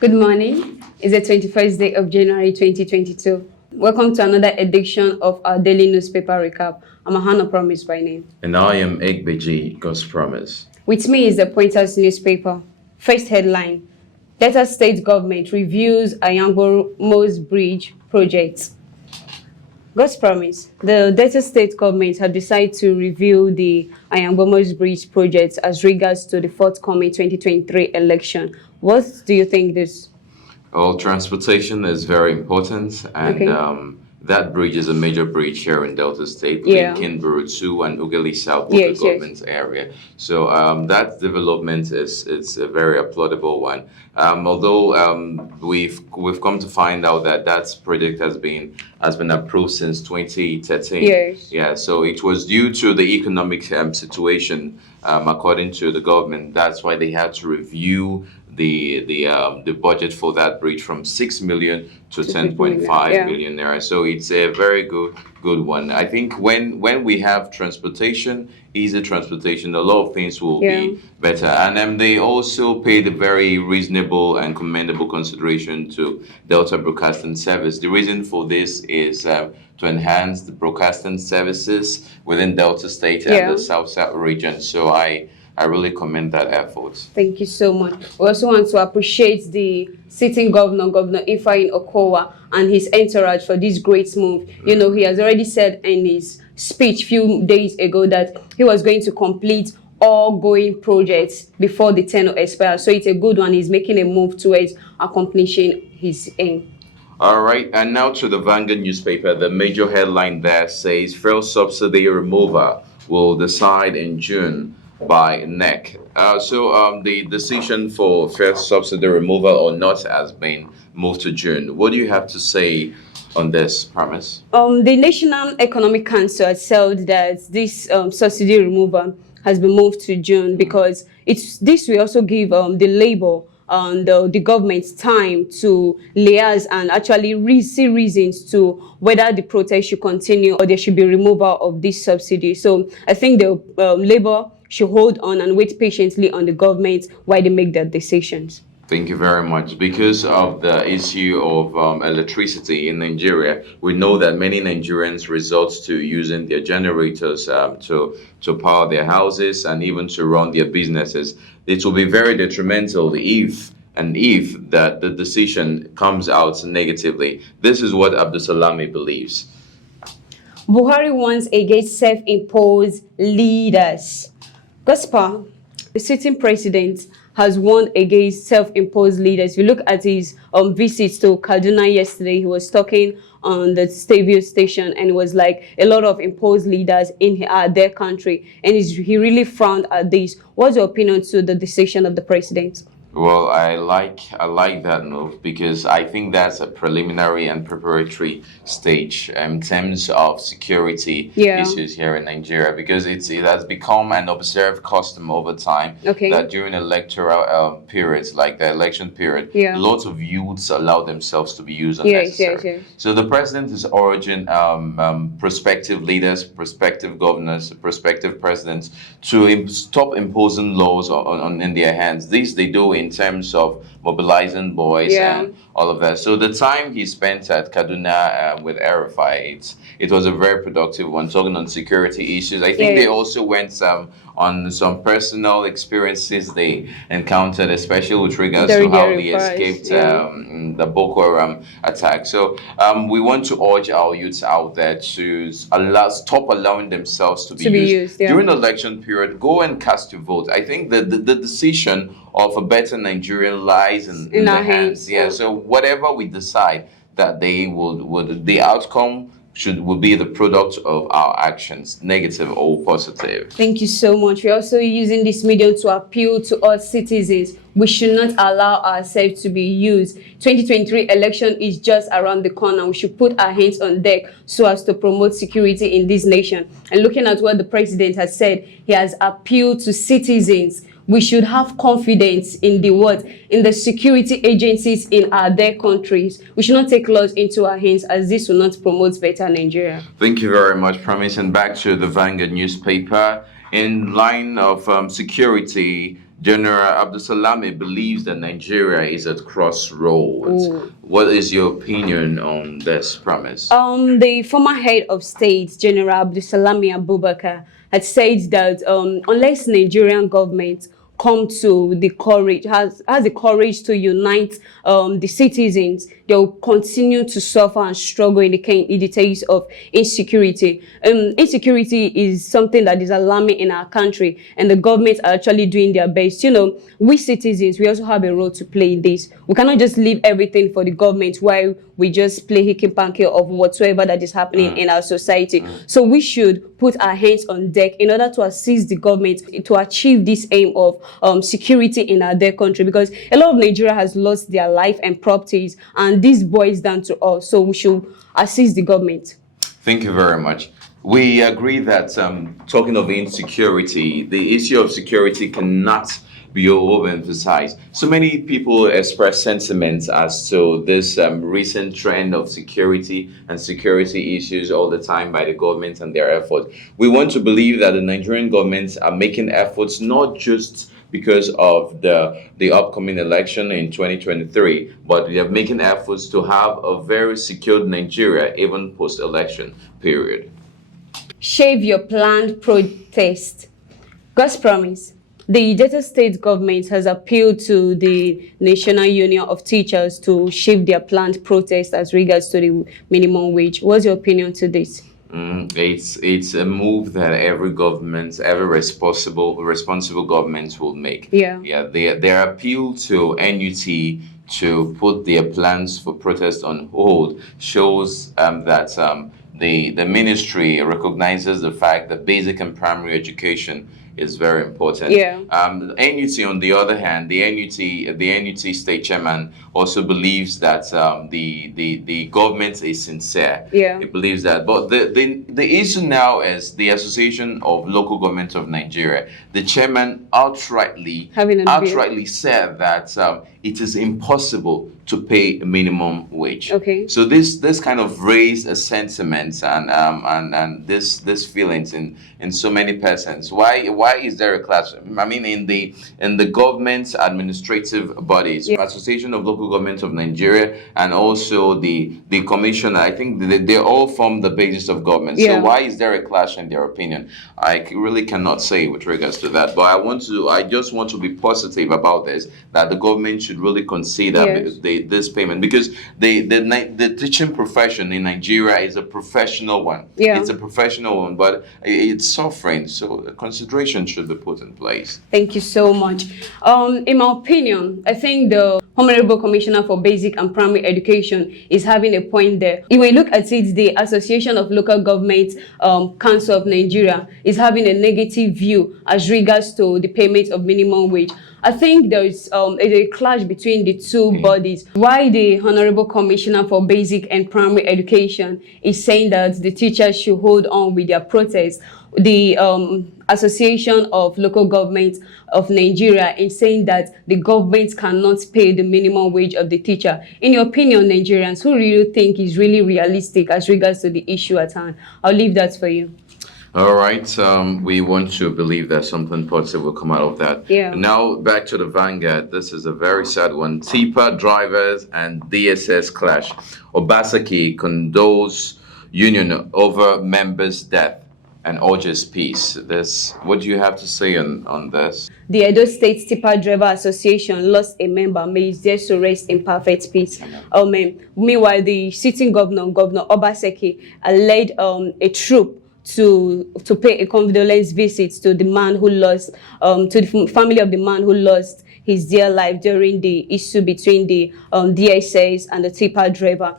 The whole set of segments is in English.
Good morning. It's the 21st day of January 2022. Welcome to another edition of our daily newspaper recap. I'm Ahana Promise by name. And I am Egbeji, God's promise. With me is the Pointers newspaper. First headline: Delta State government reviews Ayangbomo's bridge project. God's promise. The Delta State government have decided to review the Ayangbomo's bridge project as regards to the forthcoming 2023 election. What do you think this? Well, transportation is very important, and Okay. that bridge is a major bridge here in Delta State, Yeah. linking Burutu and Ughelli South local Yes, yes. government area. So that development is a very applaudable one. Although we've come to find out that that project has been approved since 2013. Yes. Yeah. So it was due to the economic situation, according to the government. That's why they had to review the budget for that bridge from 6 million to 10.5 yeah. million naira. So it's a very good one. I think when we have transportation, easy transportation, a lot of things will Yeah. be better. And they also paid a very reasonable and commendable consideration to Delta Broadcasting Service. The reason for this is to enhance the broadcasting services within Delta State Yeah. and the South region. So I really commend that effort. Thank you so much. We also want to appreciate the sitting governor, Governor Ifeanyi Okowa, and his entourage for this great move. You know, he has already said in his speech few days ago that he was going to complete all going projects before the tenure expires. So it's a good one. He's making a move towards accomplishing his aim. All right, and now to the Vanguard newspaper. The major headline there says fuel subsidy removal will decide in June by NEC. The decision for fuel subsidy removal or not has been moved to June. What do you have to say on this, Promise? The National Economic Council has said that this subsidy removal has been moved to June because this will also give the labor and the government's time to liaise and actually see reasons to whether the protest should continue or there should be removal of this subsidy. So I think the labor should hold on and wait patiently on the government while they make their decisions. Thank you very much. Because of the issue of electricity in Nigeria, we know that many Nigerians resort to using their generators to power their houses and even to run their businesses. It will be very detrimental if that the decision comes out negatively. This is what Abdusalami believes. Buhari wants against self-imposed leaders. Gaspar, the sitting president, has warned against self-imposed leaders. If you look at his visits to Kaduna yesterday, he was talking on the Stavio station, and it was like a lot of imposed leaders in their country, and he really frowned at this. What's your opinion to the decision of the president? Well, I like that move because I think that's a preliminary and preparatory stage in terms of security Yeah. issues here in Nigeria, because it has become an observed custom over time Okay. that during electoral periods, like the election period, Yeah. lots of youths allow themselves to be used Yes, unnecessarily. yes, yes. So the president is urging prospective leaders, prospective governors, prospective presidents to stop imposing laws in their hands. These they do in terms of mobilizing boys Yeah. and all of that. So the time he spent at Kaduna with Arafai, it was a very productive one, talking on security issues. I think Yeah. they also went on some personal experiences they encountered, especially with regards to how they escaped the Boko Haram attack. So we want to urge our youths out there to stop allowing themselves to be used. Yeah. During the election period. Go and cast your vote. I think that the decision of a better Nigeria lies in In the our hands. hands. Yeah. So whatever we decide that they would the outcome will be the product of our actions, negative or positive. Thank you so much. We're also using this medium to appeal to us citizens. We should not allow ourselves to be used. 2023 election is just around the corner. We should put our hands on deck so as to promote security in this nation. And looking at what the president has said, he has appealed to citizens. We should have confidence in the security agencies in their countries. We should not take laws into our hands, as this will not promote better Nigeria. Thank you very much, Promise. And back to the Vanguard newspaper. In line of security, General Abdusalami believes that Nigeria is at crossroads. What is your opinion on this premise? The former head of state, General Abdusalami Abubakar, had said that unless Nigerian government come to the courage, has the courage to unite the citizens, they will continue to suffer and struggle in the case of insecurity. Insecurity is something that is alarming in our country, and the government are actually doing their best. You know, we citizens, we also have a role to play in this. We cannot just leave everything for the government while we just play hickey panky of whatsoever that is happening in our society. So we should put our hands on deck in order to assist the government to achieve this aim of security in our dear country, because a lot of Nigeria has lost their life and properties, and this boils down to us. So we should assist the government. Thank you very much. We agree that talking of insecurity, the issue of security cannot be overemphasized. So many people express sentiments as to this recent trend of security and security issues all the time by the government and their efforts. We want to believe that the Nigerian governments are making efforts not just because of the upcoming election in 2023, but they are making efforts to have a very secured Nigeria even post-election period. Shave your planned protest. God's promise. The Delta State government has appealed to the National Union of Teachers to shift their planned protest as regards to the minimum wage. What's your opinion to this? It's a move that every government, every responsible government will make. Their appeal to NUT to put their plans for protest on hold shows that the ministry recognizes the fact that basic and primary education is very important. NUT, on the other hand, the NUT state chairman also believes that the government is sincere. He believes that. But the issue now is the Association of Local Governments of Nigeria. The chairman outrightly said that it is impossible to pay a minimum wage. So this kind of raised a sentiment and this feelings in so many persons. Why is there a clash? I mean, in the government's administrative bodies, Association of Local Governments of Nigeria, and also the commissioner, I think they all form the basis of government. So why is there a clash in their opinion? I really cannot say with regards to that. But I just want to be positive about this, that the government should really consider this payment, because the teaching profession in Nigeria is a professional one. It's a professional one, but it's suffering. So consideration should be put in place. Thank you so much. In my opinion, I think the Honorable Commissioner for Basic and Primary Education is having a point there. If we look at it, the Association of Local Government Council of Nigeria is having a negative view as regards to the payment of minimum wage. I think there is a clash between the two bodies. Why the Honorable Commissioner for Basic and Primary Education is saying that the teachers should hold on with their protest, the Association of Local Governments of Nigeria is saying that the government cannot pay the minimum wage of the teacher. In your opinion, Nigerians, who do you think is really realistic as regards to the issue at hand? I'll leave that for you. All right. We want to believe that something positive will come out of that. Now, back to the Vanguard. This is a very sad one. TIPA drivers and DSS clash. Obaseki condoles union over member's death and urges peace. What do you have to say on this? The Edo State Tipper Driver Association lost a member. May his death so rest in perfect peace. Amen. Meanwhile, the sitting governor Obaseki, led a troop to pay a condolence visit to the man who lost, to the family of the man who lost his dear life during the issue between the DSS and the tipper driver.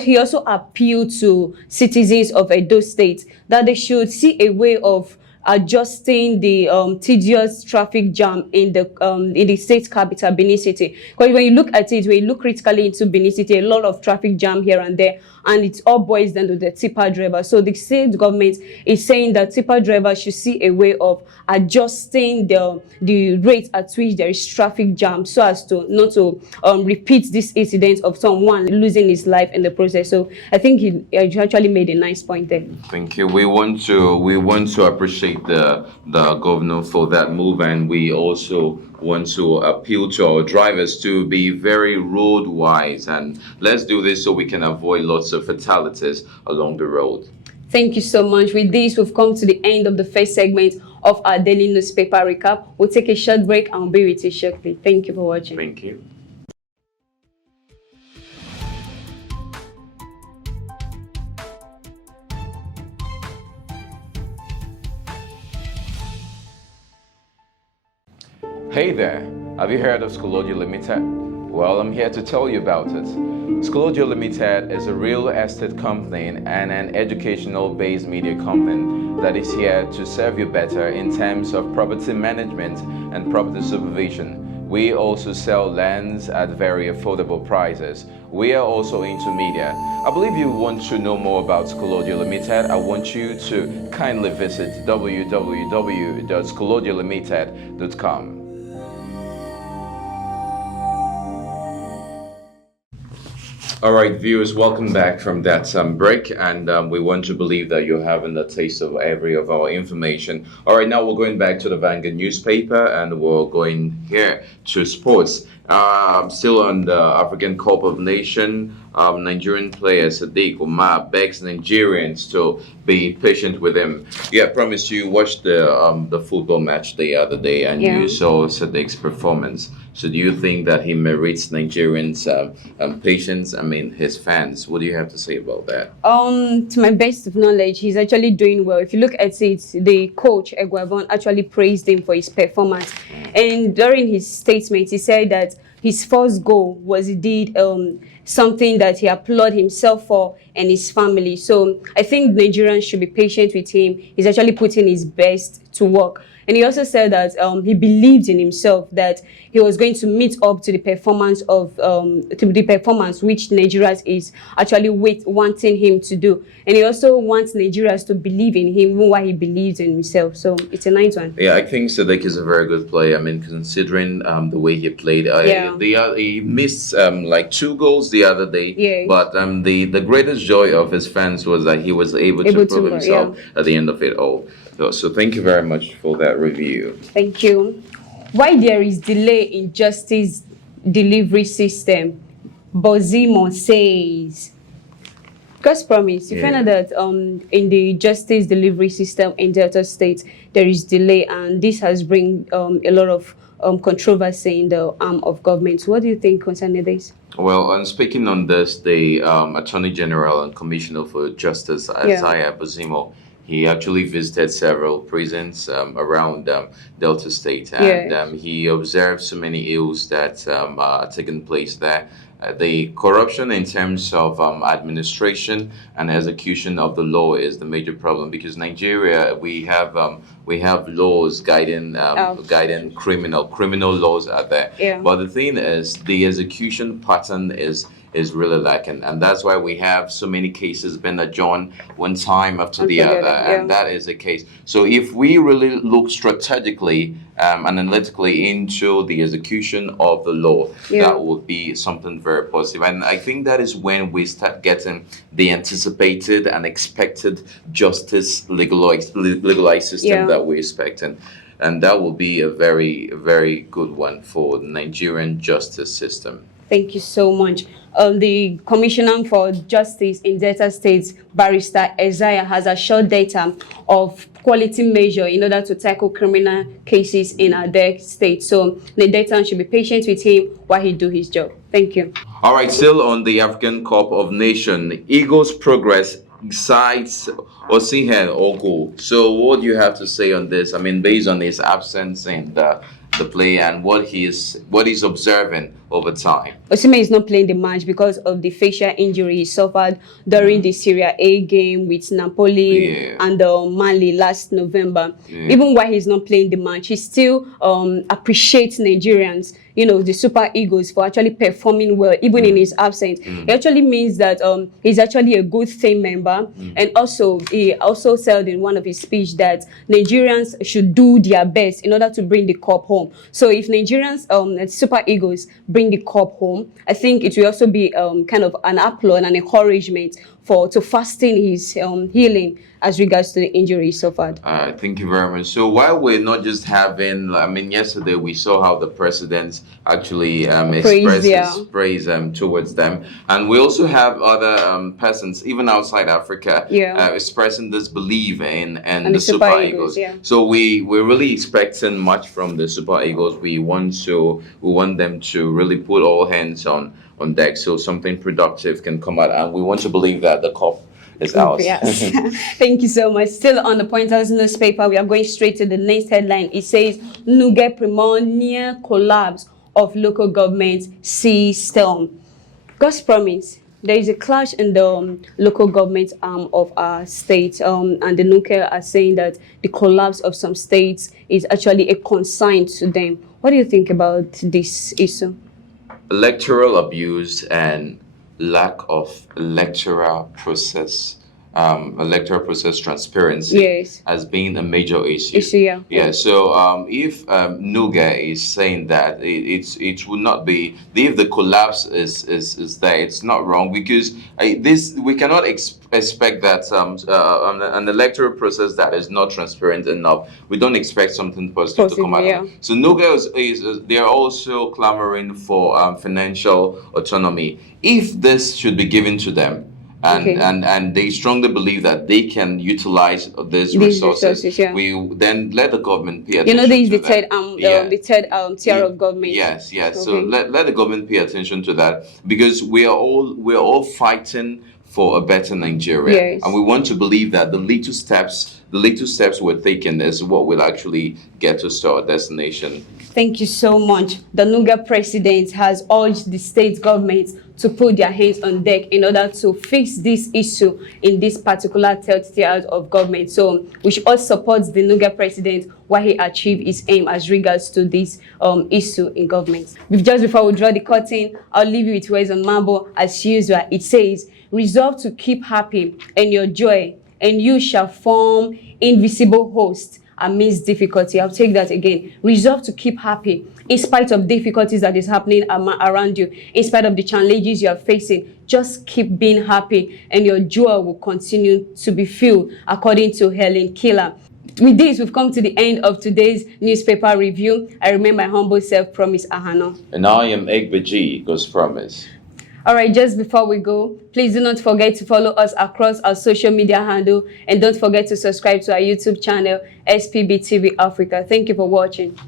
He also appealed to citizens of Edo State that they should see a way of adjusting the tedious traffic jam in the state capital, Benin City. Because when you look at it, when you look critically into Benin City, a lot of traffic jam here and there, and it all boils down to the tipper driver. So the state government is saying that tipper drivers should see a way of adjusting the rate at which there is traffic jam, so as to not to repeat this incident of someone losing his life in the process. So I think he actually made a nice point there. Thank you. We want to appreciate the governor for that move, and we also want to appeal to our drivers to be very road wise, and let's do this so we can avoid lots of fatalities along the road. Thank you so much. With this, we've come to the end of the first segment of our daily newspaper recap. We'll take a short break and we'll be with you shortly. Thank you for watching. Thank you. Hey there, have you heard of Schoology Limited? Well, I'm here to tell you about it. Schoology Limited is a real estate company and an educational-based media company that is here to serve you better in terms of property management and property supervision. We also sell lands at very affordable prices. We are also into media. I believe you want to know more about Schoology Limited. I want you to kindly visit www.schoologylimited.com. All right, viewers, welcome back from that break, and we want to believe that you're having a taste of every of our information. All right, now we're going back to the Vanguard newspaper, and we're going here to sports. Still on the African Cup of Nations, Nigerian player Sadiq Umar begs Nigerians to be patient with him. Yeah, I promise you watched the football match the other day, and you saw Sadiq's performance. So do you think that he merits Nigerians' patience? I mean, his fans. What do you have to say about that? To my best of knowledge, he's actually doing well. If you look at it, the coach Eguavon actually praised him for his performance, and during his statement, he said that his first goal was indeed something that he applauded himself for and his family. So I think Nigerians should be patient with him. He's actually putting his best to work. And he also said that he believed in himself, that he was going to meet up to the performance which Nigerians is actually wanting him to do. And he also wants Nigerians to believe in him even while he believes in himself. So it's a nice one. Yeah, I think Sadiq is a very good player. I mean, considering the way he played, he missed like 2 goals the other day. Yeah. But the greatest joy of his fans was that he was able to prove himself at the end of it all. So thank you very much for that review. Thank you. Why there is delay in justice delivery system, Bozimo says. Because promise, you find out that in the justice delivery system in Delta State, there is delay, and this has bring a lot of controversy in the arm of government. What do you think concerning this? Well, speaking on this, the Attorney General and Commissioner for Justice, Isaiah Bozimo, he actually visited several prisons around Delta State, and he observed so many ills that are taking place there. The corruption in terms of administration and execution of the law is the major problem, because Nigeria, we have laws guiding criminal laws out there. But the thing is, the execution pattern is really lacking, and that's why we have so many cases being adjourned one time after the other, and that is the case. So if we really look strategically analytically into the execution of the law, that would be something very positive. And I think that is when we start getting the anticipated and expected justice legalized system that we're expecting. And that will be a very, very good one for the Nigerian justice system. Thank you so much. The Commissioner for Justice in Delta State, Barrister Isaiah, has assured data of quality measure in order to tackle criminal cases in our Delta State. So the data should be patient with him while he do his job. Thank you. All right, still on the African Cup of Nations, Eagles progress excites Osimhen Ogo. So what do you have to say on this? I mean, based on his absence and the play and what he's observing over time. Osimhen is not playing the match because of the facial injury he suffered during the Serie A game with Napoli and Mali last November. Even while he's not playing the match, he still appreciates Nigerians, the Super Eagles, for actually performing well, even in his absence. It actually means that he's actually a good team member. And also, he also said in one of his speech that Nigerians should do their best in order to bring the cup home. So if Nigerians, Super Eagles, bring the cup home, I think it will also be kind of an applaud and encouragement to fasten his healing as regards to the injury he suffered. Thank you very much. So while we're not just having, I mean, yesterday we saw how the president actually expressed his praise towards them, and we also have other persons, even outside Africa, expressing this belief in the Super Eagles. So we're really expecting much from the Super Eagles. We want them to really put all hands on deck so something productive can come out, and we want to believe that the cup is ours. Yes. Thank you so much. Still on the Pointers newspaper, we are going straight to the next headline. It says Nuge Primo near collapse of local government system. God's promise. There is a clash in the local government arm of our state, and the Nuke are saying that the collapse of some states is actually a concern to them. What do you think about this issue? Electoral abuse and lack of electoral process transparency has been a major issue. So if Nuge is saying that it would not be, if the collapse is there, it's not wrong, because we cannot expect that an electoral process that is not transparent enough, we don't expect something positive to come out of it. So Nuge they're also clamoring for financial autonomy. If this should be given to them, and they strongly believe that they can utilize these resources. We then let the government pay attention. There is the third tier of government. Yes. So let the government pay attention to that, because we're all fighting for a better Nigeria, and we want to believe that the little steps we're taking is what will actually get us to our destination. Thank you so much. The Nuga president has urged the state governments to put their hands on deck in order to fix this issue in this particular third tier of government. So we should all support the Nuga president while he achieved his aim as regards to this issue in government. Just before we draw the curtain, I'll leave you with words on Mambo as usual. It says, resolve to keep happy in your joy, and you shall form invisible hosts amidst difficulty. I'll take that again. Resolve to keep happy in spite of difficulties that is happening around you, in spite of the challenges you are facing. Just keep being happy, and your joy will continue to be filled, according to Helen Keller. With this, we've come to the end of today's newspaper review. I remain my humble self, Promise Ahano. And I am Egbeji, God's Promise. All right, just before we go, please do not forget to follow us across our social media handle, and don't forget to subscribe to our YouTube channel, SPB TV Africa. Thank you for watching.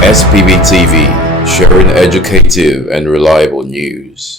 SPB TV, sharing educative and reliable news.